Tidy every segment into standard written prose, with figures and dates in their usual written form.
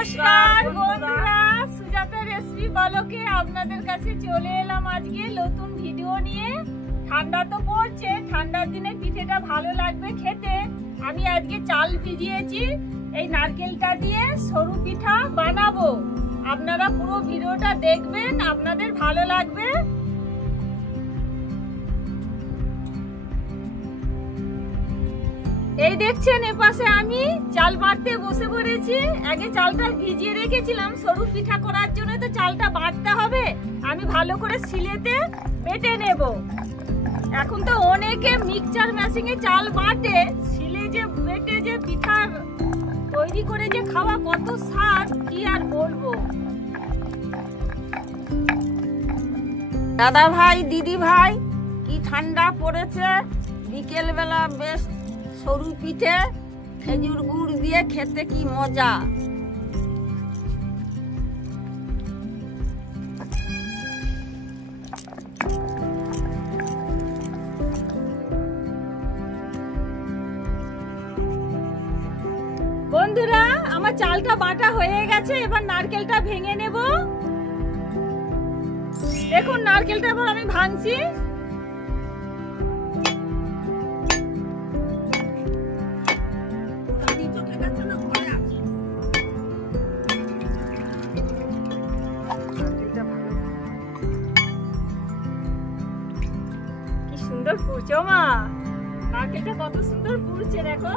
নমস্কার বন্ধুরা, সুজাতা রেসিপি ব্লগে আপনাদের কাছে চলে এলাম আজকে নতুন ভিডিও নিয়ে। ঠান্ডা তো পড়ছে, ঠান্ডার দিনে পিঠেটা ভালো লাগবে খেতে। আমি আজকে চাল ভিজিয়েছি, এই নারকেলটা দিয়ে সরু পিঠা বানাবো। আপনারা পুরো ভিডিওটা দেখবেন, আপনাদের ভালো লাগবে। এই দেখছেন এপাশে আমি চাল বাটতে বসে পড়েছি। আগে চালটা ভিজিয়ে রেখেছিলাম সরু পিঠা করার জন্য, তো চালটা বাটতে হবে। আমি ভালো করে শিলেতে বেটে নেব। এখন তো অনেকে মিক্সচার মেশিনে চাল বাটে, শিলে যে বেটে যে পিঠা তৈরি করে যে খাওয়া কত স্বাদ, কি আর বলবো। দাদা ভাই, দিদি ভাই, কি ঠান্ডা পড়েছে। বিকেল বেলা বেশ সরু পিঠে খেজুর গুড় দিয়ে খেতে কি মজা। বন্ধুরা, আমার চালটা বাটা হয়ে গেছে, এবার নারকেলটা ভেঙে নেব। দেখুন নারকেলটা এবার আমি ভাঙছি। কি সুন্দর ফুলছে মা, নারকেলটা কত সুন্দর ফুলছে, দেখো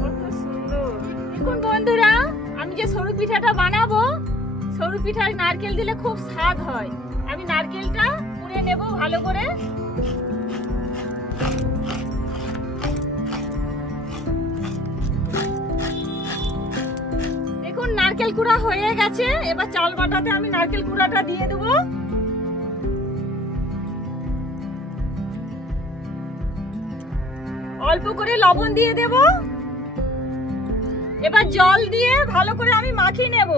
কত সুন্দর। দেখুন বন্ধুরা, আমি যে সরু পিঠাটা বানাবো, সরু পিঠায় নারকেল দিলে খুব স্বাদ হয়। আমি নারকেলটা কুড়ে নেব ভালো করে। দেখুন নারকেল কুড়া হয়ে গেছে, এবার চাল বাটাতে আমি নারকেল কুড়াটা দিয়ে দেবো। অল্প করে লবণ দিয়ে দেব। এবার জল দিয়ে ভালো করে আমি মাখিয়ে নেব,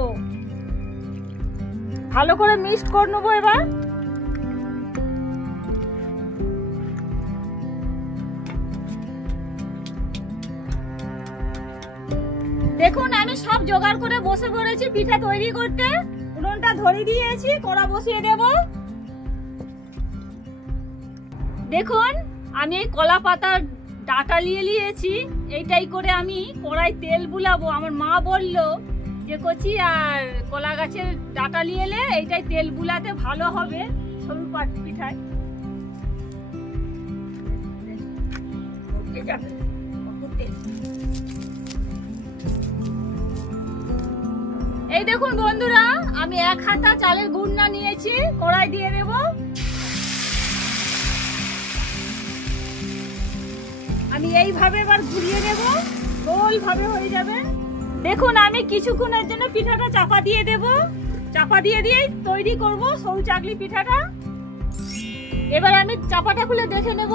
ভালো করে মিক্সড করে নেব। এবার দেখুন আমি সব জোগাড় করে বসে পড়েছি পিঠা তৈরি করতে। উনুনটা ধরে দিয়েছি, কড়া বসিয়ে দেব। দেখুন আমি এই কলা পাতার ডাটা নিয়েছি, এইটাই করে আমি কড়াই তেল বুলাবো। আমার মা বলল যে কচি আর কলা গাছের ডাটা নিয়ে এলে এইটাই তেল বুলাতে ভালো হবে সরু পিঠায়। এই দেখুন বন্ধুরা, আমি 1 হাতা চালের গুঁড়া নিয়েছি, কড়াই দিয়ে দেব। আমি এইভাবে এবার ঘুরিয়ে নেব, গোল ভাবে হয়ে যাবে। দেখুন আমি কিছুক্ষণের জন্য পিঠাটা চাপা দিয়ে দেব। চাপা দিয়ে তৈরি করব সরু চাকলি পিঠাটা। এবার আমি চাপাটা খুলে দেখে নেব।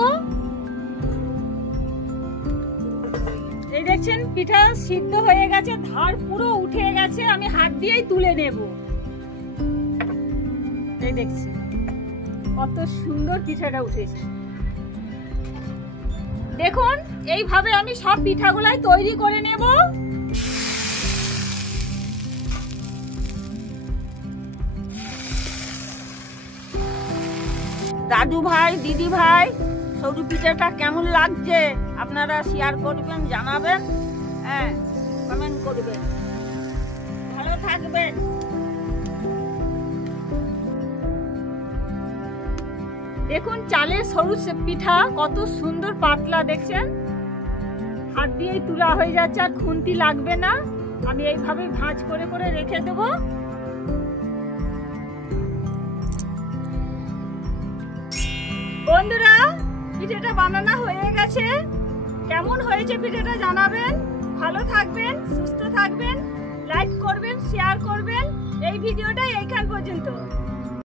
এই দেখছেন পিঠা সিদ্ধ হয়ে গেছে, ধার পুরো উঠে গেছে। আমি হাত দিয়েই তুলে নেব। এই দেখছি কত সুন্দর পিঠাটা উঠেছে। দেখুন এইভাবে আমি সব পিঠাগুলাই তৈরি করে নেব। দাদু ভাই, দিদি ভাই, সরু পিঠাটা কেমন লাগছে আপনারা শেয়ার করবেন, জানাবেন, হ্যাঁ কমেন্ট করবেন। ভালো থাকবেন। দেখুন চালের সরু পিঠা কত সুন্দর পাতলা, দেখছেন হাত দিয়েই তুলা হয়ে যাচ্ছে, আর খুন্তি লাগবে না। আমি এইভাবে ভাঁজ করে করে রেখে দেব। বন্ধুরা পিঠাটা বানানো হয়ে গেছে। কেমন হয়েছে পিঠাটা জানাবেন। ভালো থাকবেন, সুস্থ থাকবেন, লাইক করবেন, শেয়ার করবেন। এই ভিডিওটা এইখান পর্যন্ত।